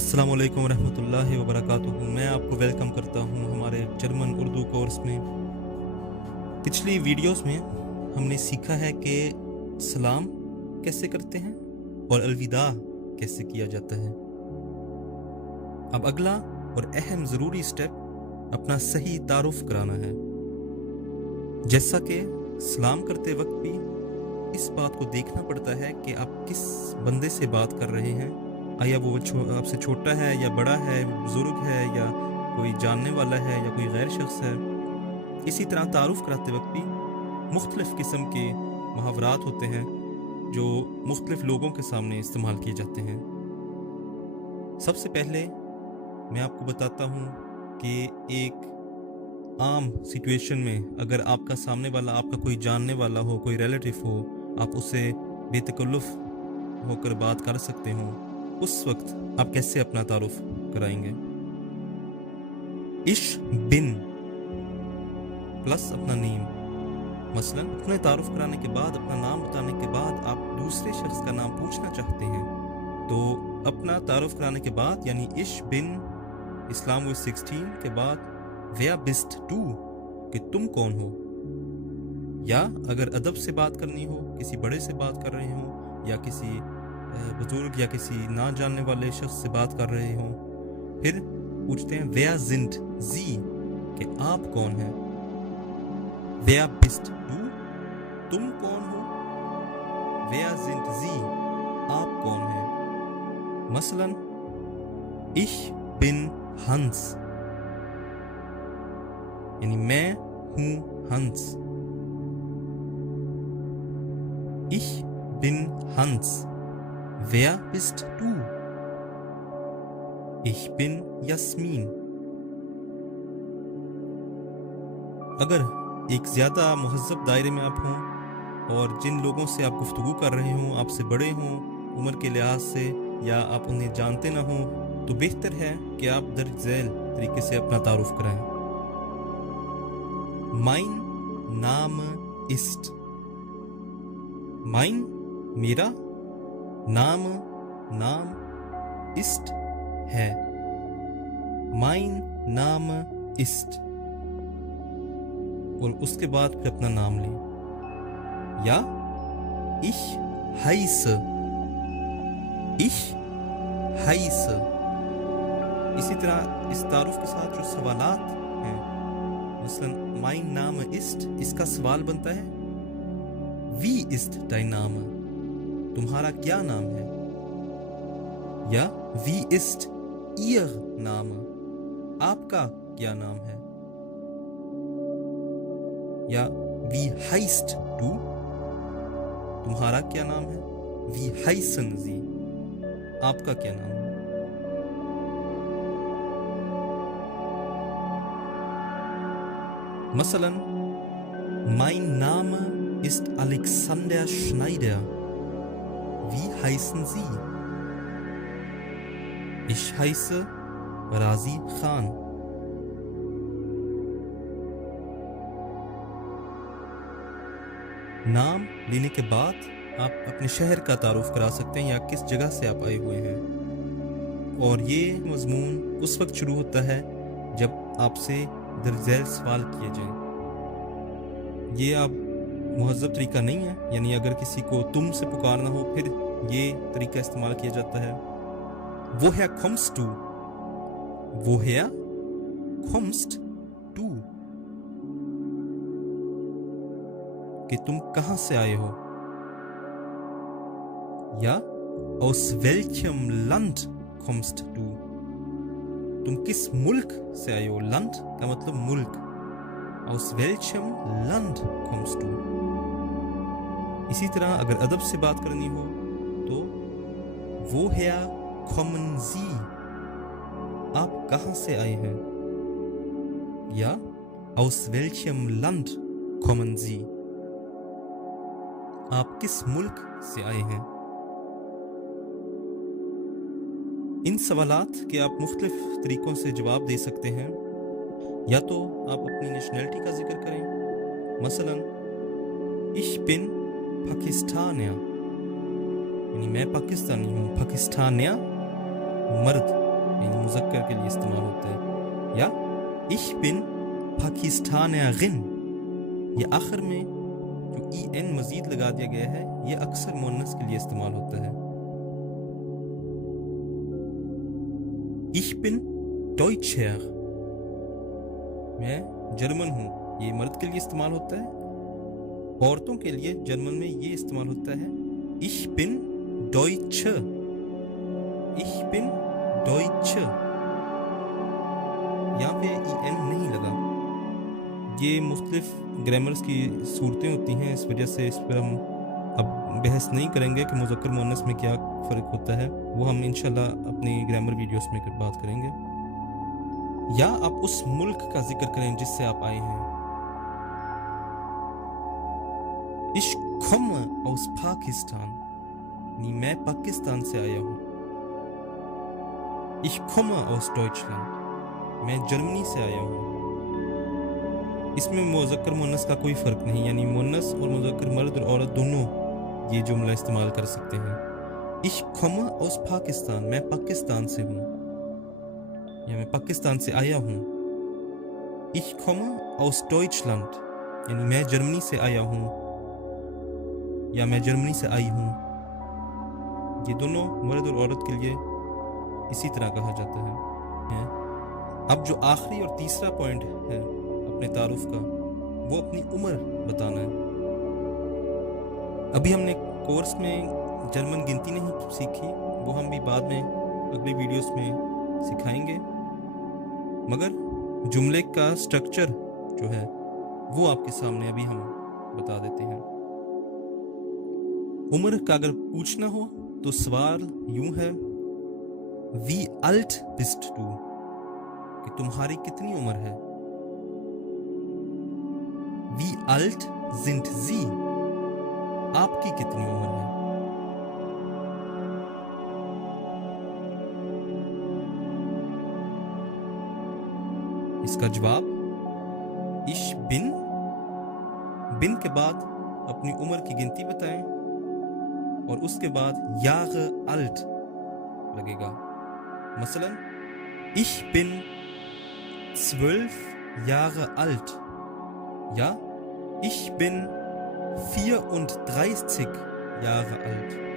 अस्सलाम वालेकुम रहमतुल्लाहि व बरकातुहू। मैं आपको वेलकम करता हूँ हमारे जर्मन उर्दू कोर्स में। पिछली वीडियोस में हमने सीखा है कि सलाम कैसे करते हैं और अलविदा कैसे किया जाता है। अब अगला और अहम ज़रूरी स्टेप अपना सही तारुफ कराना है। जैसा कि सलाम करते वक्त भी इस बात को देखना पड़ता है कि आप किस बंदे से बात कर रहे हैं। या वो आपसे छोटा है या बड़ा है, बुजुर्ग है या कोई जानने वाला है या कोई गैर शख्स है। इसी तरह तारुफ कराते वक्त भी मुख्तलिफ़ किस्म के मुहावरात होते हैं जो मुख्तलिफ़ लोगों के सामने इस्तेमाल किए जाते हैं। सबसे पहले मैं आपको बताता हूँ कि एक आम सिचुएशन में अगर आपका सामने वाला आपका कोई जानने वाला हो, कोई रिलेटिव हो, आप उससे बेतकल्लुफ़ होकर बात कर सकते हो, उस वक्त आप कैसे अपना तारुफ कराएंगे। इश बिन प्लस अपना नेम। मसलन अपने तारुफ कराने के बाद, अपना नाम बताने के बाद आप दूसरे शख्स का नाम पूछना चाहते हैं, तो अपना तारुफ कराने के बाद यानी इश बिन इस्लाम वो 16 के बाद wer bist du कि तुम कौन हो। या अगर अदब से बात करनी हो, किसी बड़े से बात कर रहे हो या किसी बुजुर्ग या किसी ना जानने वाले शख्स से बात कर रहे हो, फिर पूछते हैं wer sind Sie कि आप कौन हैं। wer bist du तुम कौन हो। wer sind Sie आप कौन हैं। मसलन ich bin Hans यानी मैं हूँ हंस। Ich bin Hans wer bist du ich bin Yasmin। अगर एक ज़्यादा मुहज़्ज़ब दायरे में आप हों और जिन लोगों से आप गुफ्तगू कर रहे हों आपसे बड़े हों उम्र के लिहाज से या आप उन्हें जानते ना हों, तो बेहतर है कि आप दर्ज झैल तरीके से अपना तारुफ कराएं। Mein Name ist mein मेरा, नाम नाम, ist है। mein Name ist और उसके बाद फिर अपना नाम लें। या ich heiße ich heiße। इसी तरह इस तारुफ के साथ जो सवालात हैं, मसलन mein Name ist, इसका सवाल बनता है wie ist dein Name तुम्हारा क्या नाम है। या wie ist ihr Name आपका क्या नाम है। या wie heißt du तुम्हारा क्या नाम है। wie heißen Sie आपका क्या नाम है। मसलन mein Name ist Alexander Schneider wie heißen Sie ich heiße Razi Khan। नाम लेने के बाद आप अपने शहर का तारुफ करा सकते हैं या किस जगह से आप आए हुए हैं। और ये मज़मून उस वक्त शुरू होता है जब आपसे दर्ज झैल सवाल किए जाएं। ये आप मुहज़्ज़ब तरीका नहीं है, यानी अगर किसी को तुम से पुकारना हो फिर ये तरीका इस्तेमाल किया जाता है। woher kommst du woher kommst du कि तुम कहाँ से आए हो। या aus welchem Land kommst du तुम किस मुल्क से आए हो। Land का मतलब मुल्क। aus welchem Land kommst du। इसी तरह अगर अदब से बात करनी हो तो woher kommen Sie आप कहाँ से आए हैं। या aus welchem Land kommen Sie आप किस मुल्क से आए हैं। इन सवालात के आप मुख्तलिफ तरीक़ों से जवाब दे सकते हैं। या तो आप अपनी नेशनैलिटी का जिक्र करें, मसलन ich bin Pakistanier यानी मैं पाकिस्तानी हूँ। पाकिस्तानिया मर्द یعنی مذکر کے لیے استعمال ہوتا ہے. یا ich bin Pakistanerin, یہ آخر میں جو en مزید لگا دیا گیا ہے یہ اکثر مؤنث کے لیے استعمال ہوتا ہے. Ich bin Deutscher, میں جرمن ہوں، یہ مرد کے لیے استعمال ہوتا ہے. عورتوں کے لیے جرمن میں یہ استعمال ہوتا ہے Ich bin Deutsche, Ich bin Deutsche. یہاں پہ en نہیں لگا. یہ مختلف گرامرز کی صورتیں ہوتی ہیں، اس وجہ سے اس پر ہم اب بحث نہیں کریں گے کہ مذکر مؤنث میں کیا فرق ہوتا ہے، وہ ہم انشاءاللہ اپنی گرامر ویڈیوز میں بات کریں گے. یا آپ اس ملک کا ذکر کریں جس سے آپ آئے ہیں. Ich komme aus Pakistan, یعنی میں پاکستان سے آیا ہوں. Ich komme aus Deutschland, میں جرمنی سے آیا ہوں. اس میں مذکر مؤنث کا کوئی فرق نہیں، یعنی مؤنث اور مذکر مرد اور عورت دونوں یہ جملہ استعمال کر سکتے ہیں. Ich komme aus Pakistan, میں پاکستان سے ہوں یا میں پاکستان سے آیا ہوں. Ich komme aus Deutschland, یعنی میں جرمنی سے آیا ہوں یا میں جرمنی سے آئی ہوں. یہ دونوں مرد اور عورت کے لیے اسی طرح کہا جاتا ہے. اب جو آخری اور تیسرا پوائنٹ ہے اپنے تعارف کا، وہ اپنی عمر بتانا ہے. ابھی ہم نے کورس میں جرمن گنتی نہیں سیکھی، وہ ہم بھی بعد میں اگلی ویڈیوز میں سکھائیں گے، مگر جملے کا سٹرکچر جو ہے وہ آپ کے سامنے ابھی ہم بتا دیتے ہیں. عمر کا اگر پوچھنا ہو تو سوال یوں ہے Wie alt bist du, کہ تمہاری کتنی عمر ہے. Wie alt sind Sie, آپ کی کتنی عمر ہے. اس کا جواب Ich bin کے بعد اپنی عمر کی گنتی بتائیں اور اس کے بعد Jahre alt لگے گا. مثلا Ich bin 12 Jahre alt یا Ich bin 34 Jahre alt.